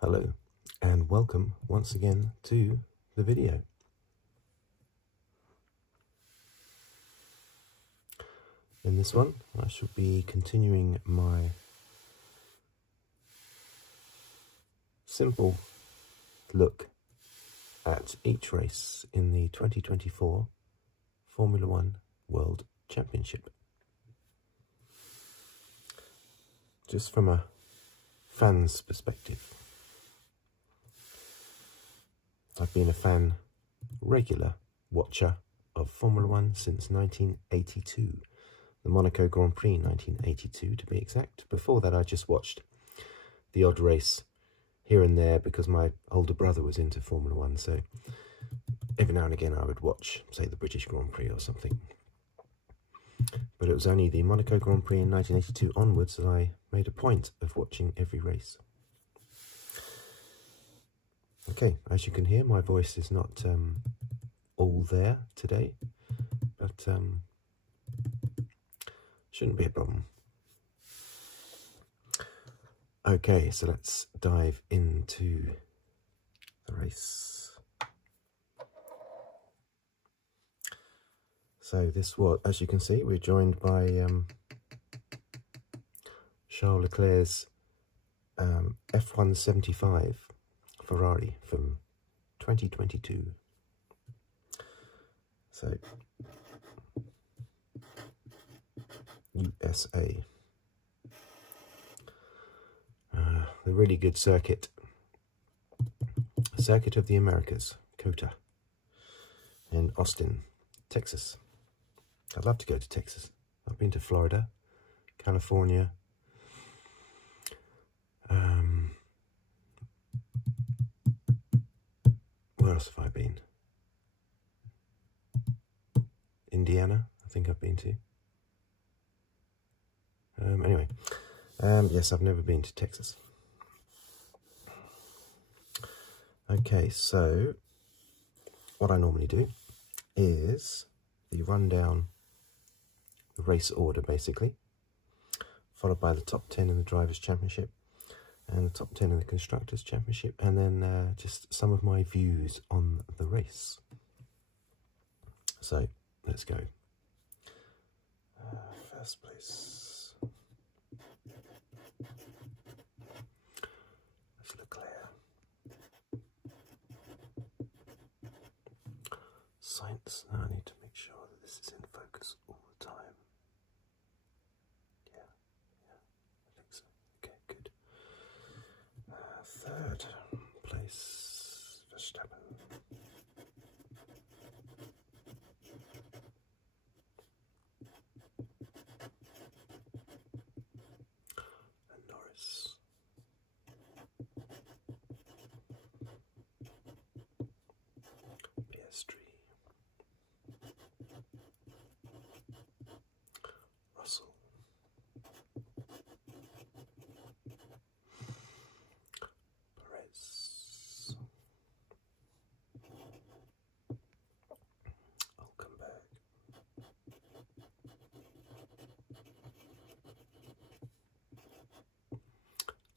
Hello and welcome once again to the video. In this one I shall be continuing my simple look at each race in the 2024 Formula One World Championship. Just from a fan's perspective. I've been a regular watcher of Formula One since 1982, the Monaco Grand Prix 1982 to be exact. Before that I just watched the odd race here and there because my older brother was into Formula One, so every now and again I would watch, say, the British Grand Prix or something. But it was only the Monaco Grand Prix in 1982 onwards that I made a point of watching every race. Okay, as you can hear, my voice is not all there today, but shouldn't be a problem. Okay, so let's dive into the race. So this was, as you can see, we're joined by Charles Leclerc's F175 Ferrari from 2022. So USA. The really good circuit of the Americas, COTA, in Austin, Texas. I'd love to go to Texas. I've been to Florida, California, where else have I been? Indiana, I think I've been to. Anyway, yes, I've never been to Texas. Okay, so what I normally do is the rundown, the race order basically, followed by the top 10 in the Drivers' Championship and the top 10 in the Constructors' Championship, and then just some of my views on the race. So let's go. First place. That's Leclerc. Sainz. Now I need to make sure that this is in focus all the time. Yeah, I think so. Okay, good. Third place, Verstappen. And Norris. Piastri. Russell. Perez. Hulkenberg.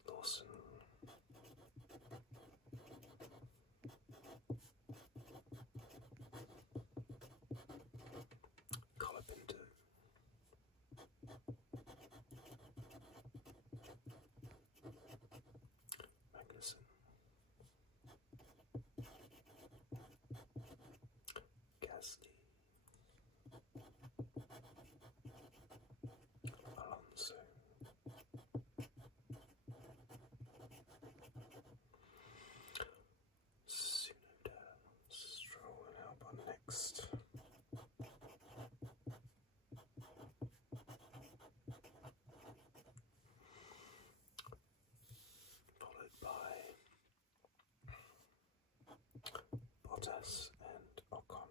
Lawson. Colapinto. Magnussen. Gasly. Alonso. Tsunoda. Stroll and Albon next. Followed by Bottas and Ocon.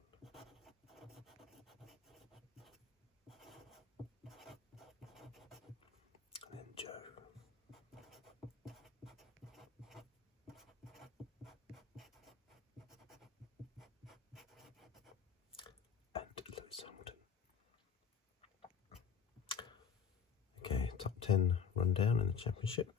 And then Zhou. And Lewis Hamilton. Okay, top 10 rundown in the championship.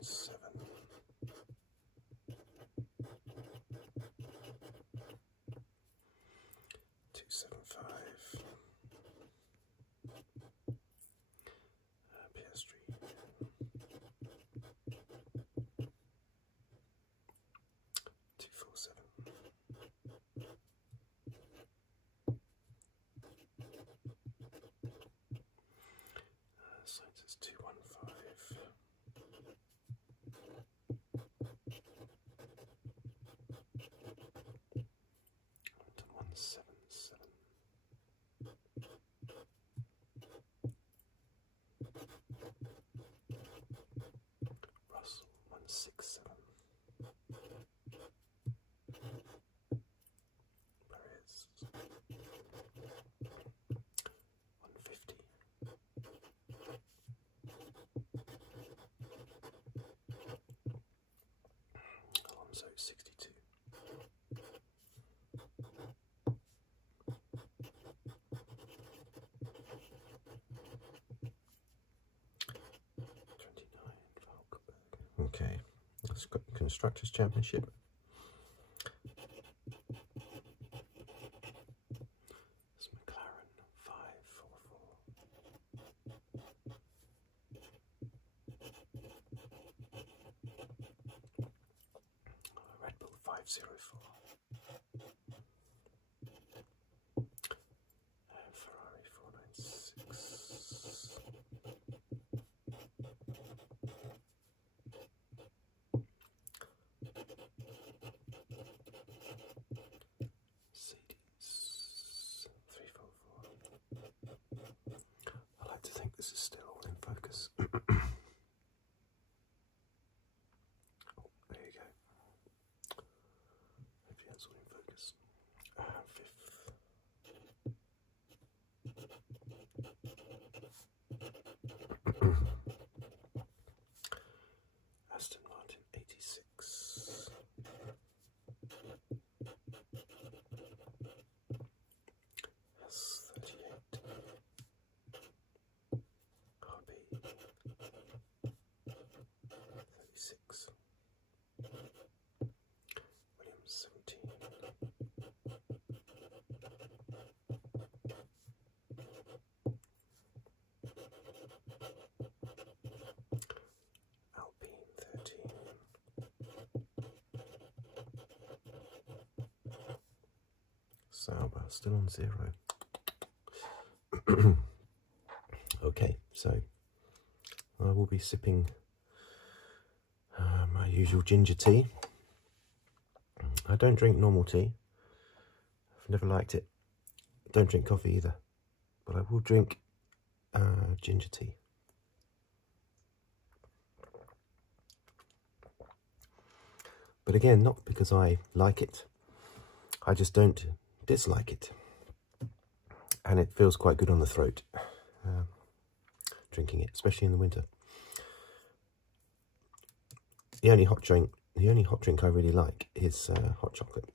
2.7. 2.75. Piastri. 2.47. Sainz is 2.15. Hamilton 1.77. Russell 1.67. Perez 1.50. Alonso 62. Okay, let's go Constructors' Championship. It's McLaren 5.44. Redbull 5.04. Ferrari 4.96. Mercedes 3.44. I like to think this is still all in focus. Oh, there you go. Hopefully that's all in focus. Fifth. Aston Martin 86. Haas 38. RB 36. Williams 17. Alpine 13. Sauber still on 0. Okay, so I will be sipping my usual ginger tea. I don't drink normal tea. I've never liked it. I don't drink coffee either, but I will drink ginger tea. But again, not because I like it. I just don't dislike it. And it feels quite good on the throat, drinking it, especially in the winter. The only hot drink I really like is hot chocolate.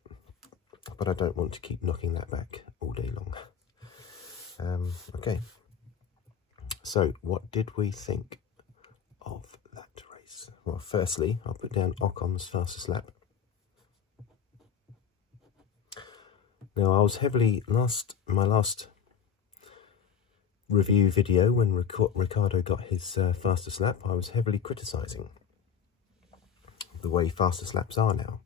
But I don't want to keep knocking that back all day long. Okay. So, what did we think of that race? Well, firstly, I'll put down Ocon's fastest lap. Now, I was heavily, my last review video, when Ricciardo got his fastest lap, I was heavily criticising the way fastest laps are now.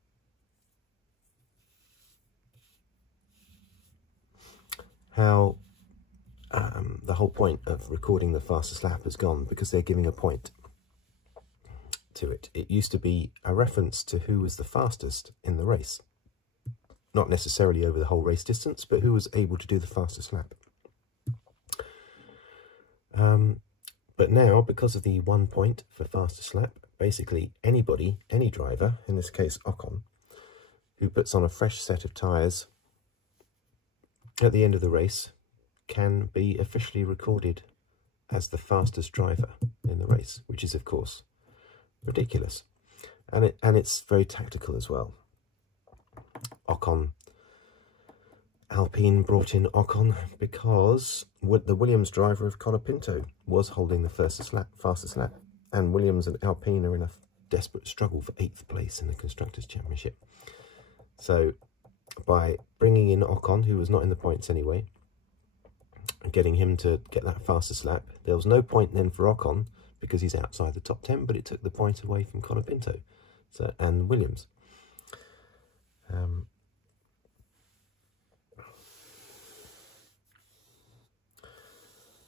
How the whole point of recording the fastest lap has gone, because they're giving a point to it. It used to be a reference to who was the fastest in the race. Not necessarily over the whole race distance, but who was able to do the fastest lap. But now, because of the 1 point for fastest lap, basically anybody, any driver, in this case Ocon, who puts on a fresh set of tyres at the end of the race can be officially recorded as the fastest driver in the race, which is, of course, ridiculous. And it's very tactical as well. Ocon, Alpine brought in Ocon because the Williams driver of Colapinto was holding the fastest lap, and Williams and Alpine are in a desperate struggle for 8th place in the Constructors' Championship. So by bringing in Ocon, who was not in the points anyway, and getting him to get that fastest lap, there was no point then for Ocon because he's outside the top 10, but it took the point away from Colapinto and Williams.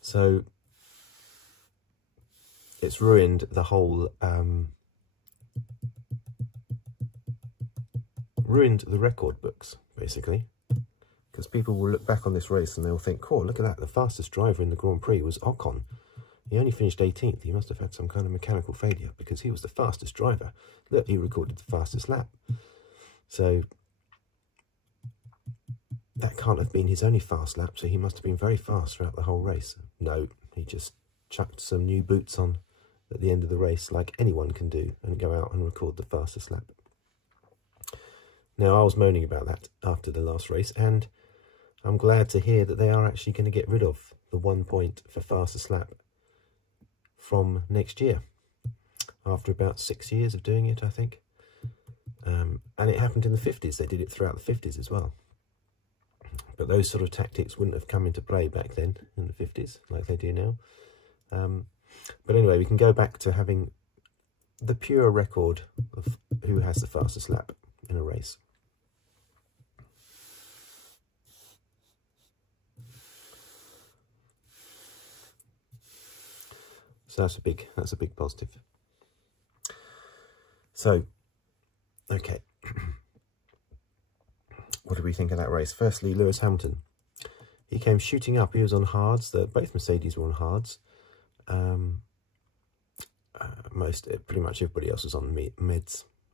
So it's ruined the whole, ruined the record books, basically. Because people will look back on this race and they'll think, oh, look at that, the fastest driver in the Grand Prix was Ocon. He only finished 18th. He must have had some kind of mechanical failure because he was the fastest driver. Look, he recorded the fastest lap. So that can't have been his only fast lap, so he must have been very fast throughout the whole race. No, he just chucked some new boots on at the end of the race, like anyone can do, and go out and record the fastest lap. Now, I was moaning about that after the last race, and I'm glad to hear that they are actually going to get rid of the 1 point for fastest lap from next year, after about 6 years of doing it, I think. And it happened in the 50s. They did it throughout the 50s as well. But those sort of tactics wouldn't have come into play back then in the 50s like they do now. But anyway, we can go back to having the pure record of who has the fastest lap in a race. So that's a big positive. So, okay. What did we think of that race? Firstly, Lewis Hamilton. He came shooting up. He was on hards. Both Mercedes were on hards. Pretty much everybody else was on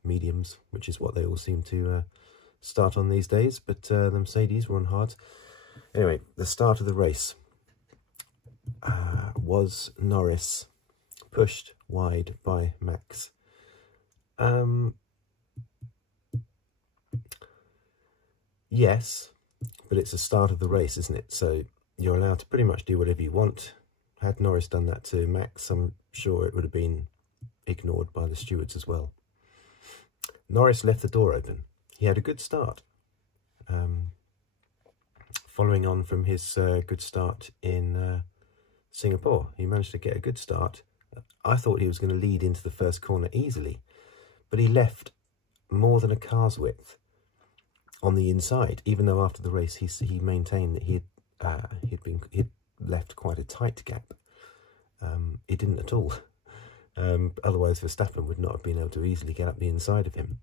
mediums, which is what they all seem to start on these days. But the Mercedes were on hards. Anyway, the start of the race was Norris pushed wide by Max. Yes, but it's the start of the race, isn't it? So you're allowed to pretty much do whatever you want. Had Norris done that to Max, I'm sure it would have been ignored by the stewards as well. Norris left the door open. He had a good start. Following on from his good start in Singapore, he managed to get a good start. I thought he was going to lead into the first corner easily, but he left more than a car's width on the inside, even though after the race he maintained that he'd left quite a tight gap. He didn't at all. Otherwise Verstappen would not have been able to easily get up the inside of him.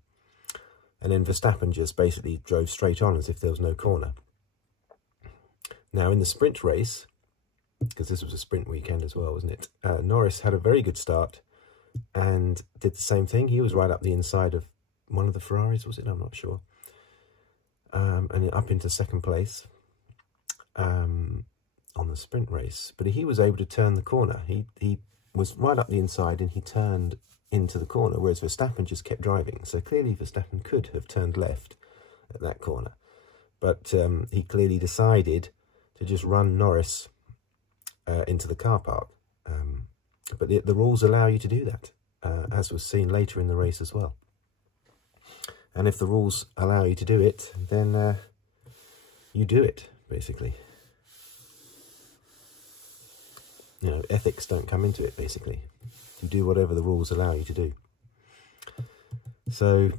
And then Verstappen just basically drove straight on as if there was no corner. Now in the sprint race, because this was a sprint weekend as well, wasn't it? Norris had a very good start and did the same thing. He was right up the inside of one of the Ferraris, was it? I'm not sure. And up into second place on the sprint race. But he was able to turn the corner. He was right up the inside and he turned into the corner, whereas Verstappen just kept driving. So clearly Verstappen could have turned left at that corner. But he clearly decided to just run Norris into the car park. But the rules allow you to do that, as was seen later in the race as well. And if the rules allow you to do it, then you do it, basically. You know, ethics don't come into it, basically. You do whatever the rules allow you to do. So,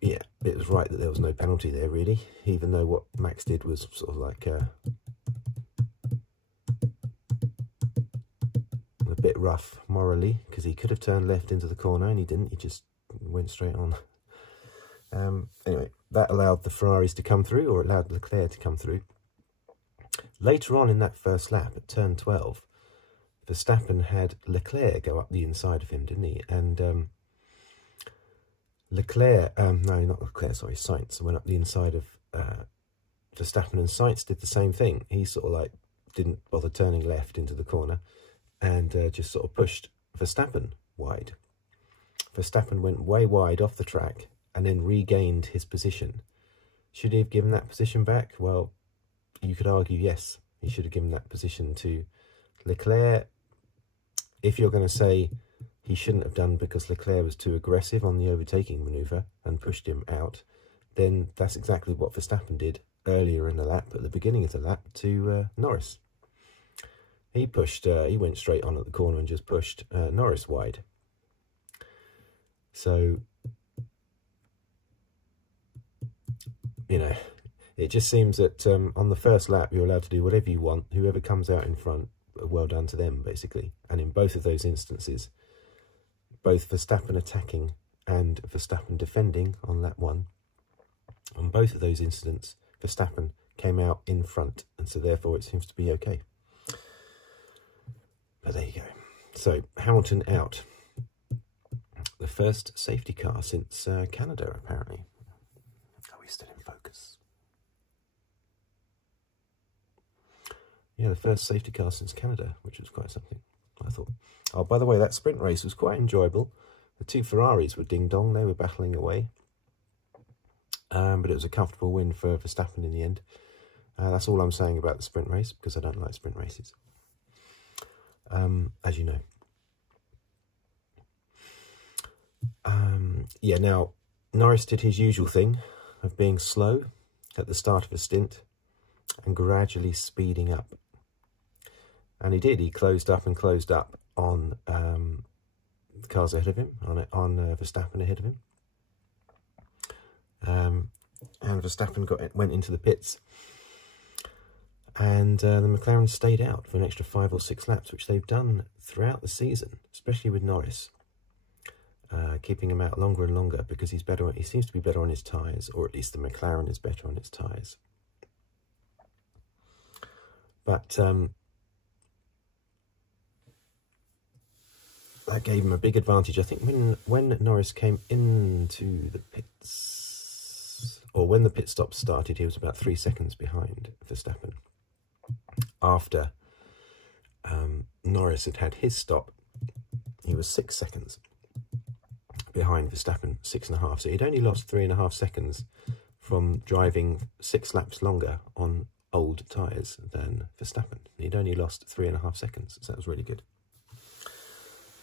yeah, it was right that there was no penalty there, really, even though what Max did was sort of like a bit rough morally, because he could have turned left into the corner and he didn't. He just went straight on. Anyway, that allowed the Ferraris to come through, or allowed Leclerc to come through. Later on in that first lap, at turn 12, Verstappen had Leclerc go up the inside of him, didn't he? And Leclerc, no, not Leclerc, sorry, Sainz went up the inside of Verstappen, and Sainz did the same thing. He sort of like didn't bother turning left into the corner and just sort of pushed Verstappen wide. Verstappen went way wide off the track and then regained his position. Should he have given that position back? Well, you could argue yes, he should have given that position to Leclerc. If you're going to say he shouldn't have done because Leclerc was too aggressive on the overtaking manoeuvre and pushed him out, then that's exactly what Verstappen did earlier in the lap, at the beginning of the lap, to Norris. He went straight on at the corner and just pushed Norris wide. So, you know, it just seems that on the first lap you're allowed to do whatever you want. Whoever comes out in front, well done to them, basically. And in both of those instances, both Verstappen attacking and Verstappen defending on lap 1, on both of those incidents, Verstappen came out in front, and so therefore it seems to be okay. But there you go. So, Hamilton out. The first safety car since Canada, apparently. Are we still in focus? Yeah, the first safety car since Canada, which was quite something, I thought. Oh, by the way, that sprint race was quite enjoyable. The two Ferraris were ding-dong. They were battling away. But it was a comfortable win for Verstappen in the end. That's all I'm saying about the sprint race, because I don't like sprint races, as you know. Yeah, now, Norris did his usual thing of being slow at the start of a stint and gradually speeding up. And he did. He closed up on the cars ahead of him, on Verstappen ahead of him. And Verstappen went into the pits. And the McLaren stayed out for an extra 5 or 6 laps, which they've done throughout the season, especially with Norris. Keeping him out longer and longer because he's better. He seems to be better on his tyres, or at least the McLaren is better on its tyres. But that gave him a big advantage. I think when Norris came into the pits, or when the pit stop started, he was about 3 seconds behind Verstappen. After Norris had his stop, he was 6 seconds behind Verstappen, 6.5. So he'd only lost 3.5 seconds from driving 6 laps longer on old tyres than Verstappen. He'd only lost 3.5 seconds, so that was really good.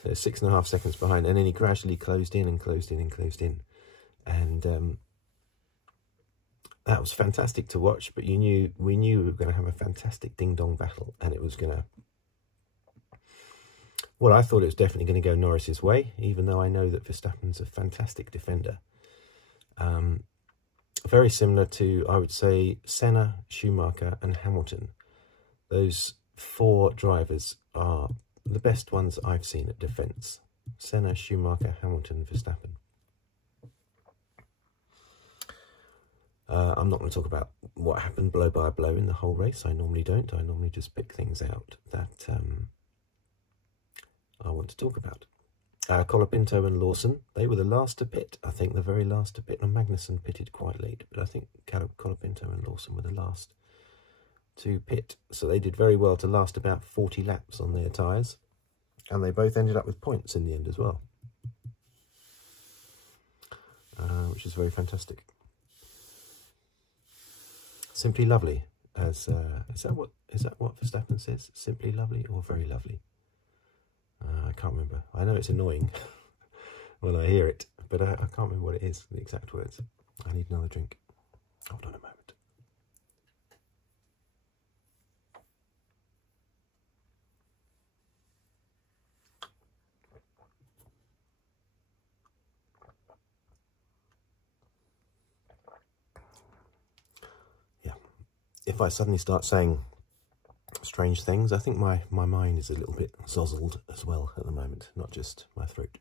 So 6.5 seconds behind, and then he gradually closed in and closed in and closed in. And that was fantastic to watch, but we knew we were going to have a fantastic ding-dong battle, and it was going to... Well, I thought it was definitely going to go Norris's way, even though I know that Verstappen's a fantastic defender. Very similar to, I would say, Senna, Schumacher and Hamilton. Those 4 drivers are the best ones I've seen at defence. Senna, Schumacher, Hamilton, Verstappen. I'm not going to talk about what happened blow by blow in the whole race. I normally don't. I normally just pick things out that I want to talk about. Colapinto and Lawson, they were the last to pit. I think the very last to pit. And Magnussen pitted quite late, but I think Colapinto and Lawson were the last to pit. So they did very well to last about 40 laps on their tyres. And they both ended up with points in the end as well. Which is very fantastic. Simply lovely. Is that what Verstappen says? Simply lovely or very lovely? I can't remember. I know it's annoying when I hear it, but I can't remember what it is, the exact words. I need another drink. Hold on a moment. Yeah. If I suddenly start saying strange things, I think my mind is a little bit zozzled as well at the moment, not just my throat.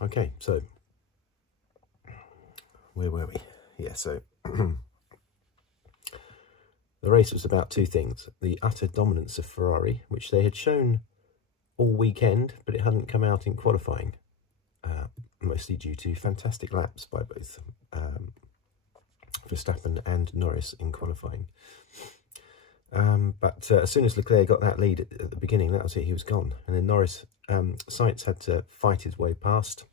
Okay, so where were we? Yeah, so the race was about 2 things. The utter dominance of Ferrari, which they had shown all weekend, but it hadn't come out in qualifying, mostly due to fantastic laps by both Verstappen and Norris in qualifying. But as soon as Leclerc got that lead at the beginning, that was it, he was gone. And then Norris, Sainz had to fight his way past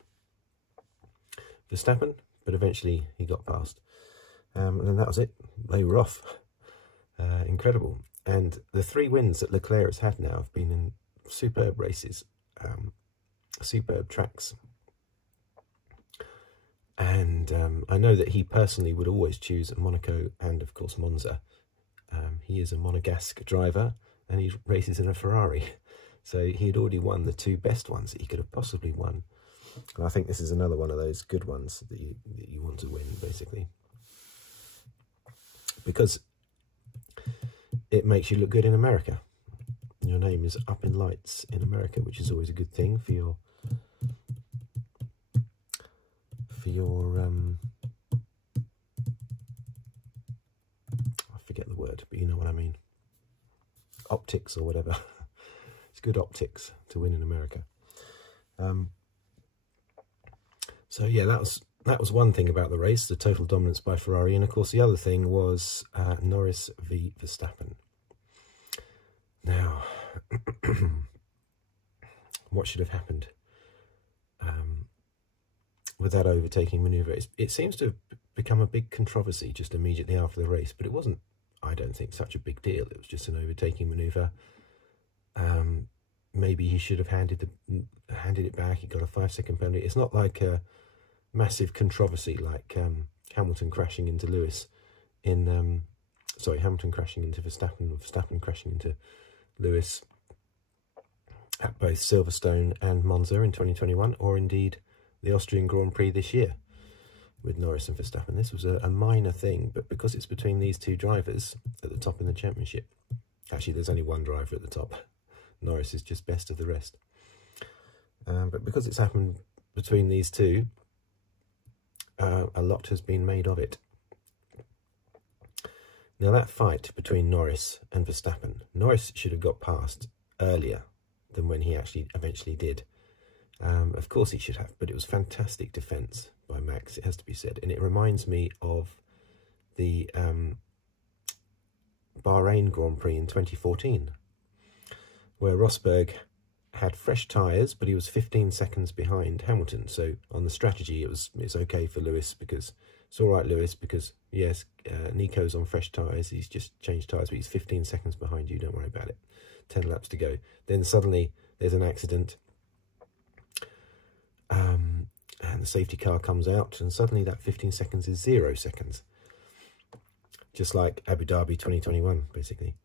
Verstappen, but eventually he got past. And then that was it. They were off. Incredible. And the 3 wins that Leclerc has had now have been in superb races, superb tracks. And I know that he personally would always choose Monaco and, of course, Monza. He is a Monegasque driver, and he races in a Ferrari. So he had already won the 2 best ones that he could have possibly won. And I think this is another one of those good ones that you want to win, basically. Because it makes you look good in America. Your name is up in lights in America, which is always a good thing for your I forget the word, but you know what I mean. Optics or whatever. It's good optics to win in America. So yeah, that was one thing about the race, the total dominance by Ferrari, and of course the other thing was Norris v Verstappen. Now, what should have happened with that overtaking manoeuvre? It seems to have become a big controversy just immediately after the race, but it wasn't, I don't think, such a big deal. It was just an overtaking manoeuvre. Maybe he should have handed it back. He got a 5-second penalty. It's not like a massive controversy like Hamilton crashing into Lewis in Hamilton crashing into Verstappen, or Verstappen crashing into Lewis at both Silverstone and Monza in 2021, or indeed the Austrian Grand Prix this year with Norris and Verstappen. This was a minor thing, but because it's between these 2 drivers at the top in the championship, actually there's only one driver at the top. Norris is just best of the rest. But because it's happened between these 2, a lot has been made of it. Now that fight between Norris and Verstappen, Norris should have got past earlier than when he actually eventually did. Of course he should have, but it was fantastic defence by Max, it has to be said. And it reminds me of the Bahrain Grand Prix in 2014, where Rosberg had fresh tyres, but he was 15 seconds behind Hamilton. So on the strategy, it's okay for Lewis, because it's all right, Lewis, because yes, Nico's on fresh tyres. He's just changed tyres, but he's 15 seconds behind you. Don't worry about it. 10 laps to go. Then suddenly there's an accident, and the safety car comes out, and suddenly that 15 seconds is 0 seconds. Just like Abu Dhabi 2021, basically.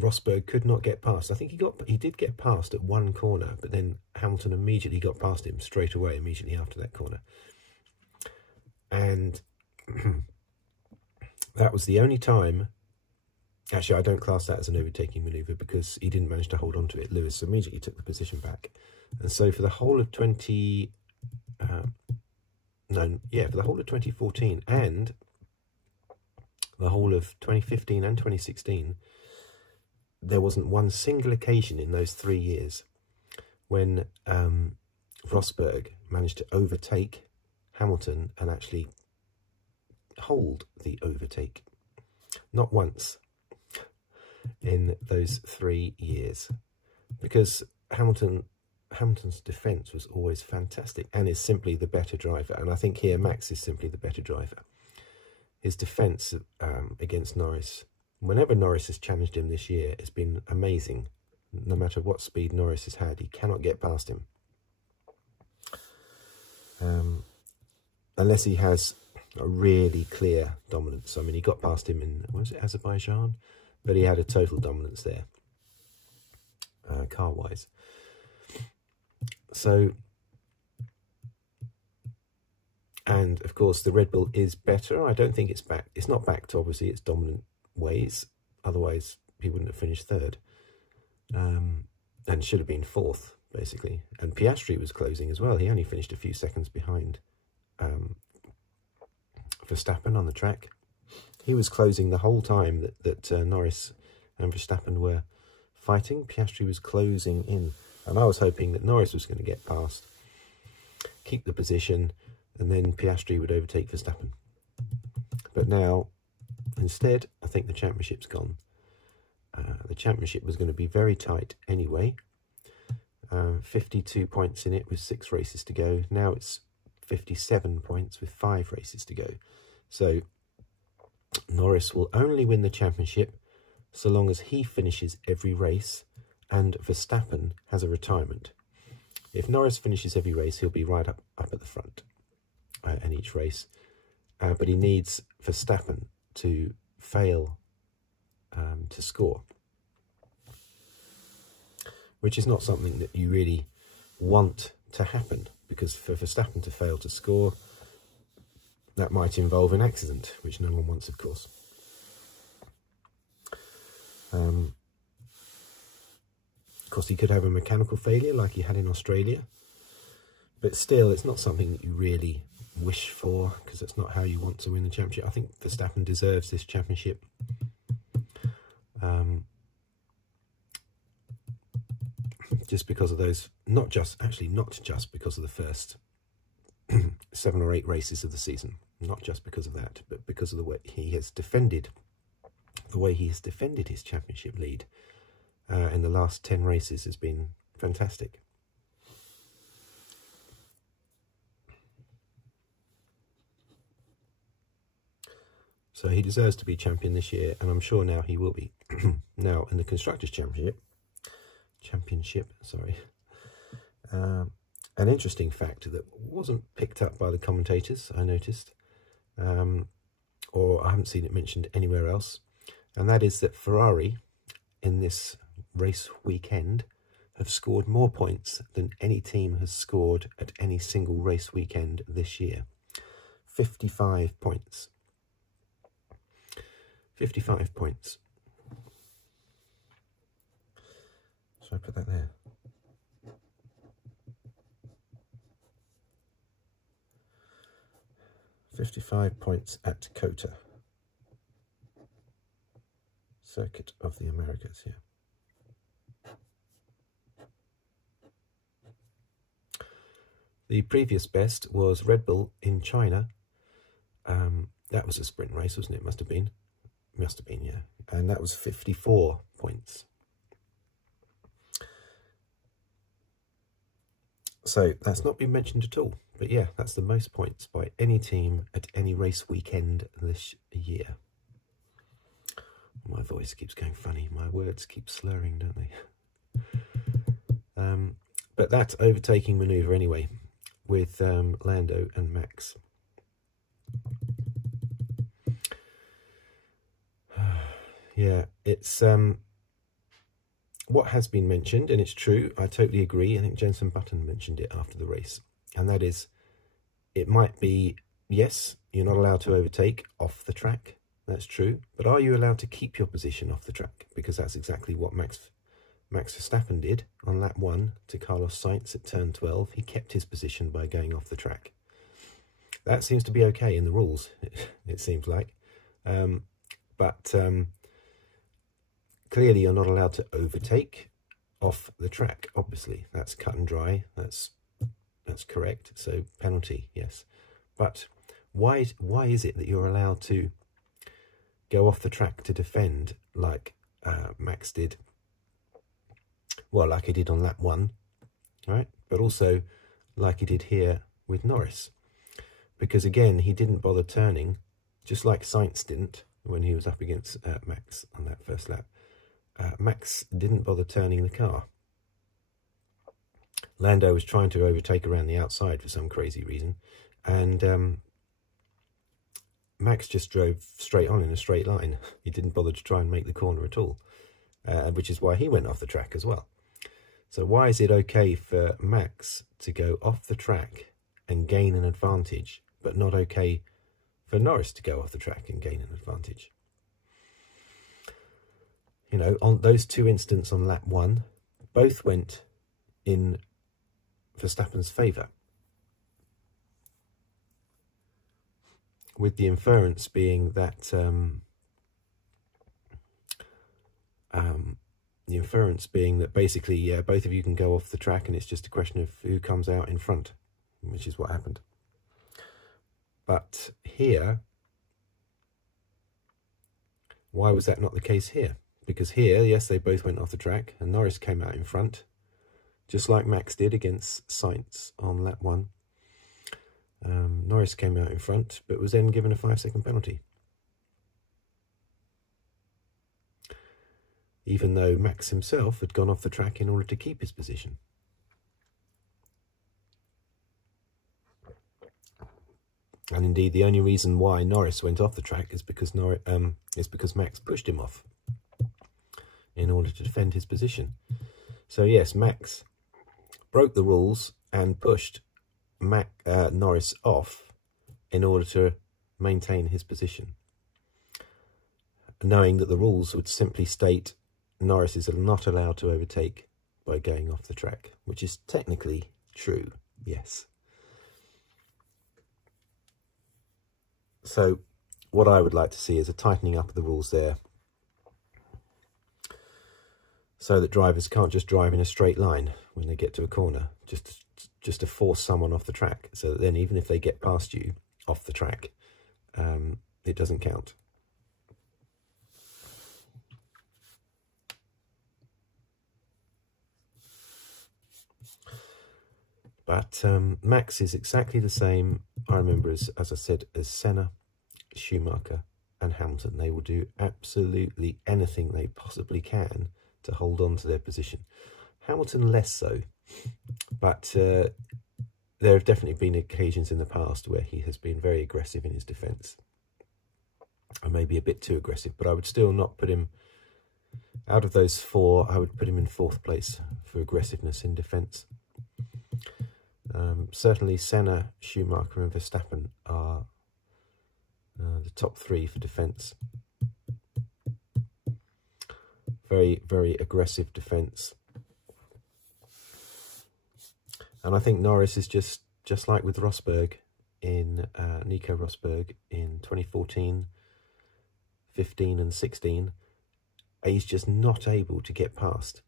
Rosberg could not get past. I think he did get past at one corner, but then Hamilton immediately got past him straight away, immediately after that corner. And that was the only time. Actually, I don't class that as an overtaking manoeuvre, because he didn't manage to hold on to it. Lewis immediately took the position back. And so for the whole of for the whole of 2014 and the whole of 2015 and 2016, there wasn't one single occasion in those 3 years when Rosberg managed to overtake Hamilton and actually hold the overtake. Not once in those 3 years, because Hamilton's defence was always fantastic and is simply the better driver. And I think here Max is simply the better driver. His defence against Norris, whenever Norris has challenged him this year, has been amazing. No matter what speed Norris has had, he cannot get past him. Unless he has a really clear dominance. I mean, he got past him in, was it Azerbaijan? But he had a total dominance there, car-wise. So, and of course the Red Bull is better. I don't think it's back. It's not back to obviously its dominant ways. Otherwise, he wouldn't have finished 3rd, and should have been 4th basically. And Piastri was closing as well. He only finished a few seconds behind Verstappen on the track. He was closing the whole time that Norris and Verstappen were fighting. Piastri was closing in, and I was hoping that Norris was going to get past, keep the position, and then Piastri would overtake Verstappen. But now, instead, I think the championship's gone. The championship was going to be very tight anyway. 52 points in it with 6 races to go. Now it's 57 points with 5 races to go. So Norris will only win the championship so long as he finishes every race and Verstappen has a retirement. If Norris finishes every race, he'll be right up at the front in each race. But he needs Verstappen to fail to score, which is not something that you really want to happen, because for Verstappen to fail to score, that might involve an accident, which no one wants, of course. Of course, he could have a mechanical failure like he had in Australia, but still, it's not something that you really wish for, because that's not how you want to win the championship. I think Verstappen deserves this championship. Just because of those, not just because of the first 7 or 8 races of the season, not just because of that, but because of the way he has defended his championship lead in the last 10 races has been fantastic. So he deserves to be champion this year, and I'm sure now he will be. Now, in the Constructors' Championship, an interesting fact that wasn't picked up by the commentators, I noticed, or I haven't seen it mentioned anywhere else, and that is that Ferrari, in this race weekend, have scored more points than any team has scored at any single race weekend this year. 55 points. 55 points. So I put that there. 55 points at COTA. Circuit of the Americas, yeah. The previous best was Redbull in China. That was a sprint race, wasn't it? Must have been, yeah. And that was 54 points. So that's not been mentioned at all. But yeah, that's the most points by any team at any race weekend this year. My voice keeps going funny. My words keep slurring, don't they? But that overtaking manoeuvre anyway, with Lando and Max. Yeah, it's what has been mentioned, and it's true, I totally agree. I think Jensen Button mentioned it after the race, and that is, it might be, yes, you're not allowed to overtake off the track, that's true, but are you allowed to keep your position off the track? Because that's exactly what Max Verstappen did on lap 1 to Carlos Sainz at turn 12. He kept his position by going off the track. That seems to be okay in the rules, it seems like. But clearly you're not allowed to overtake off the track, obviously. That's cut and dry, that's correct, so penalty, yes. But why is it that you're allowed to go off the track to defend like Max did? Well, like he did on lap 1, right? But also like he did here with Norris. Because again, he didn't bother turning, just like Sainz didn't when he was up against Max on that first lap. Max didn't bother turning the car. Lando was trying to overtake around the outside for some crazy reason, and Max just drove straight on in a straight line. He didn't bother to try and make the corner at all, which is why he went off the track as well. So why is it okay for Max to go off the track and gain an advantage, but not okay for Norris to go off the track and gain an advantage? You know, on those two incidents on lap 1, both went in Verstappen's favour, with the inference being that basically, yeah, both of you can go off the track, and it's just a question of who comes out in front, which is what happened. But here, why was that not the case here? Because here, yes, they both went off the track, and Norris came out in front, just like Max did against Sainz on lap 1. Norris came out in front, but was then given a 5-second penalty. Even though Max himself had gone off the track in order to keep his position. And indeed, the only reason why Norris went off the track is because Max pushed him off in order to defend his position. So yes, Max broke the rules and pushed Norris off in order to maintain his position, knowing that the rules would simply state Norris is not allowed to overtake by going off the track, which is technically true, yes. So what I would like to see is a tightening up of the rules there, so that drivers can't just drive in a straight line when they get to a corner, just to force someone off the track, so that then even if they get past you off the track, it doesn't count. But Max is exactly the same, I remember, as I said, as Senna, Schumacher and Hamilton. They will do absolutely anything they possibly can to hold on to their position. Hamilton less so, but there have definitely been occasions in the past where he has been very aggressive in his defence. And maybe a bit too aggressive, but I would still not put him, out of those four, I would put him in 4th place for aggressiveness in defence. Certainly Senna, Schumacher and Verstappen are the top 3 for defence. Very, very aggressive defence. And I think Norris is just like with Rosberg in Nico Rosberg in 2014, 15 and 16. He's just not able to get past.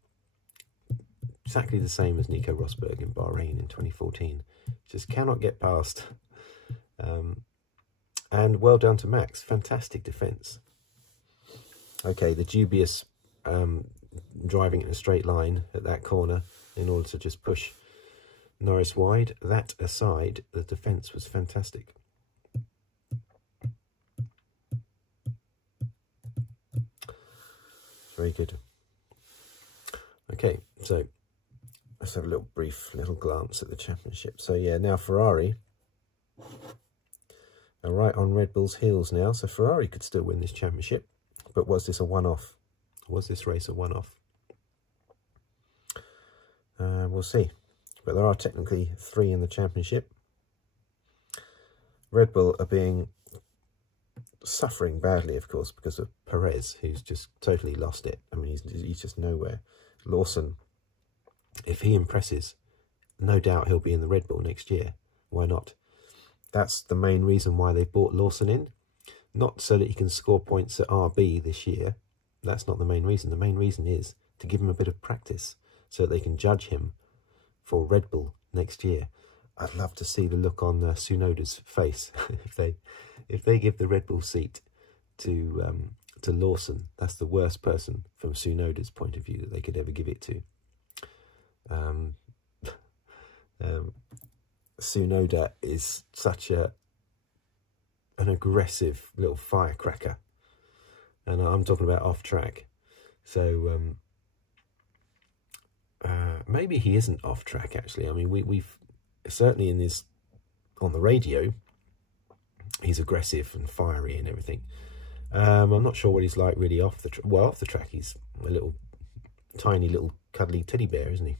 Exactly the same as Nico Rosberg in Bahrain in 2014. Just cannot get past. And well done to Max. Fantastic defence. Okay, the dubious driving in a straight line at that corner in order to just push Norris wide. That aside, the defence was fantastic. Very good. Okay, so let's have a brief glance at the championship. So yeah, now Ferrari are right on Red Bull's heels now. So Ferrari could still win this championship, but was this a one-off? Was this race a one-off? We'll see. But there are technically 3 in the championship. Red Bull are suffering badly, of course, because of Perez, who's just totally lost it. I mean, he's just nowhere. Lawson, if he impresses, no doubt he'll be in the Red Bull next year. Why not? That's the main reason why they brought Lawson in. Not so that he can score points at RB this year. That's not the main reason. The main reason is to give him a bit of practice so that they can judge him for Red Bull next year. I'd love to see the look on Tsunoda's face if they give the Red Bull seat to Lawson. That's the worst person from Tsunoda's point of view that they could ever give it to. Tsunoda is such an aggressive little firecracker, and I'm talking about off track. So maybe he isn't off track actually. I mean, we've certainly on the radio, he's aggressive and fiery and everything. I'm not sure what he's like really off the track. Well, off the track, he's a tiny little cuddly teddy bear, isn't he?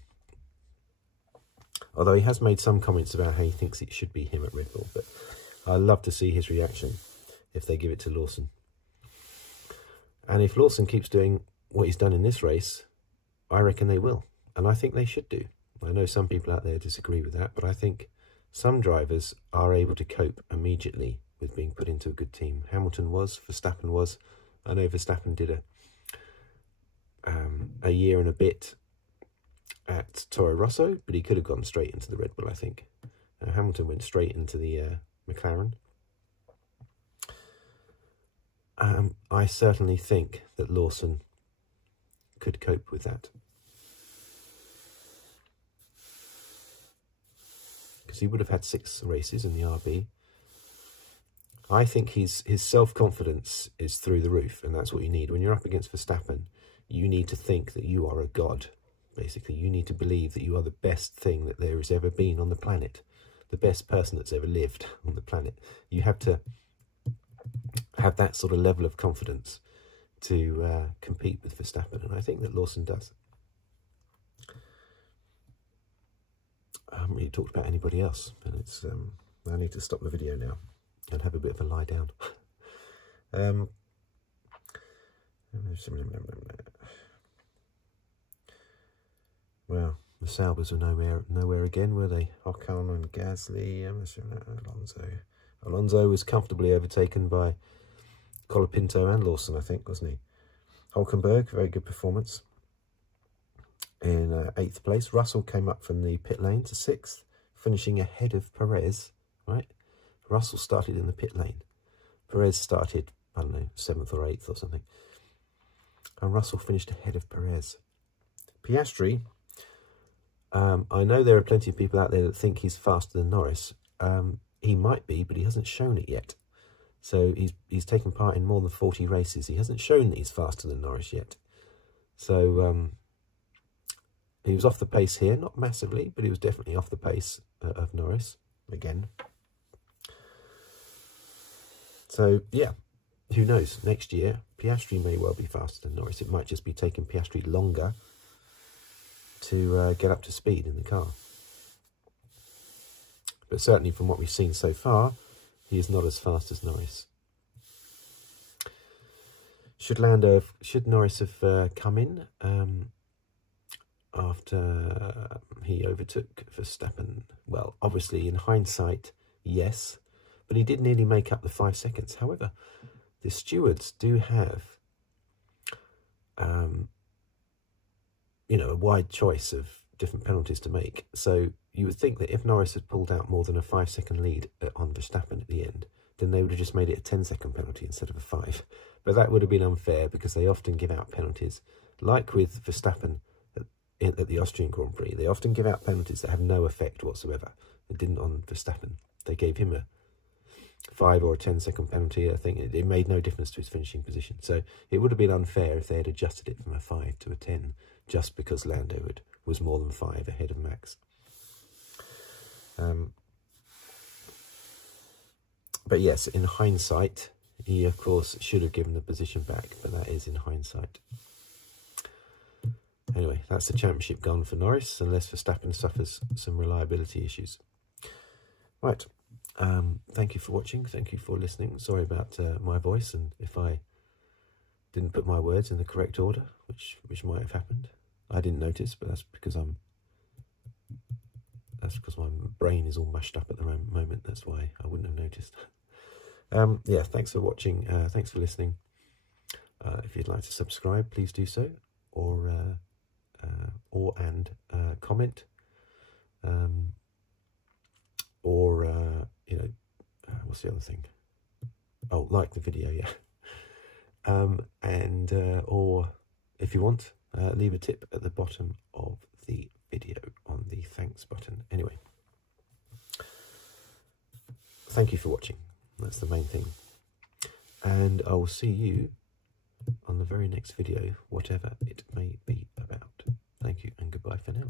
Although he has made some comments about how he thinks it should be him at Red Bull. But I'd love to see his reaction if they give it to Lawson. And if Lawson keeps doing what he's done in this race, I reckon they will. And I think they should do. I know some people out there disagree with that, but I think some drivers are able to cope immediately with being put into a good team. Hamilton was, Verstappen was. I know Verstappen did a year and a bit at Toro Rosso, but he could have gone straight into the Red Bull, I think. Hamilton went straight into the McLaren. I certainly think that Lawson could cope with that. Because he would have had 6 races in the RB. I think his self-confidence is through the roof, and that's what you need. When you're up against Verstappen, you need to think that you are a god. Basically, you need to believe that you are the best thing that there has ever been on the planet, the best person that's ever lived on the planet. You have to have that sort of level of confidence to compete with Verstappen, and I think that Lawson does. I haven't really talked about anybody else, and it's I need to stop the video now and have a bit of a lie down. Well, the Saubers were nowhere again, were they? Ocon and Gasly, Alonso was comfortably overtaken by Colapinto and Lawson, I think, wasn't he? Hulkenberg, very good performance in 8th place. Russell came up from the pit lane to 6th, finishing ahead of Perez, right? Russell started in the pit lane. Perez started, I don't know, 7th or 8th or something. And Russell finished ahead of Perez. Piastri, I know there are plenty of people out there that think he's faster than Norris. He might be, but he hasn't shown it yet. So he's taken part in more than 40 races. He hasn't shown that he's faster than Norris yet. So he was off the pace here, not massively, but he was definitely off the pace of Norris again. So, yeah, who knows? Next year, Piastri may well be faster than Norris. It might just be taking Piastri longer to get up to speed in the car. But certainly from what we've seen so far, he is not as fast as Norris. Should Norris have come in after he overtook Verstappen? Well, obviously, in hindsight, yes. But he did nearly make up the 5 seconds. However, the stewards do have, you know, a wide choice of different penalties to make. So you would think that if Norris had pulled out more than a 5-second lead on Verstappen at the end, then they would have just made it a 10-second penalty instead of a 5. But that would have been unfair because they often give out penalties. Like with Verstappen at the Austrian Grand Prix, they often give out penalties that have no effect whatsoever. They didn't on Verstappen. They gave him a 5 or a 10-second penalty. I think it made no difference to his finishing position. So it would have been unfair if they had adjusted it from a 5 to a 10 just because Lando was more than 5 ahead of Max. But yes, in hindsight, he of course should have given the position back, but that is in hindsight. Anyway, that's the championship gone for Norris, unless Verstappen suffers some reliability issues. Right. Thank you for watching. Thank you for listening. Sorry about my voice, and if I didn't put my words in the correct order, which might have happened. I didn't notice, but that's because my brain is all mashed up at the moment. That's why I wouldn't have noticed. Yeah, thanks for watching. Thanks for listening. If you'd like to subscribe, please do so, or comment, or you know, what's the other thing? Oh, like the video, yeah. Or if you want, leave a tip at the bottom of the video on the thanks button. Anyway, thank you for watching. That's the main thing. And I will see you on the very next video, whatever it may be about. Thank you and goodbye for now.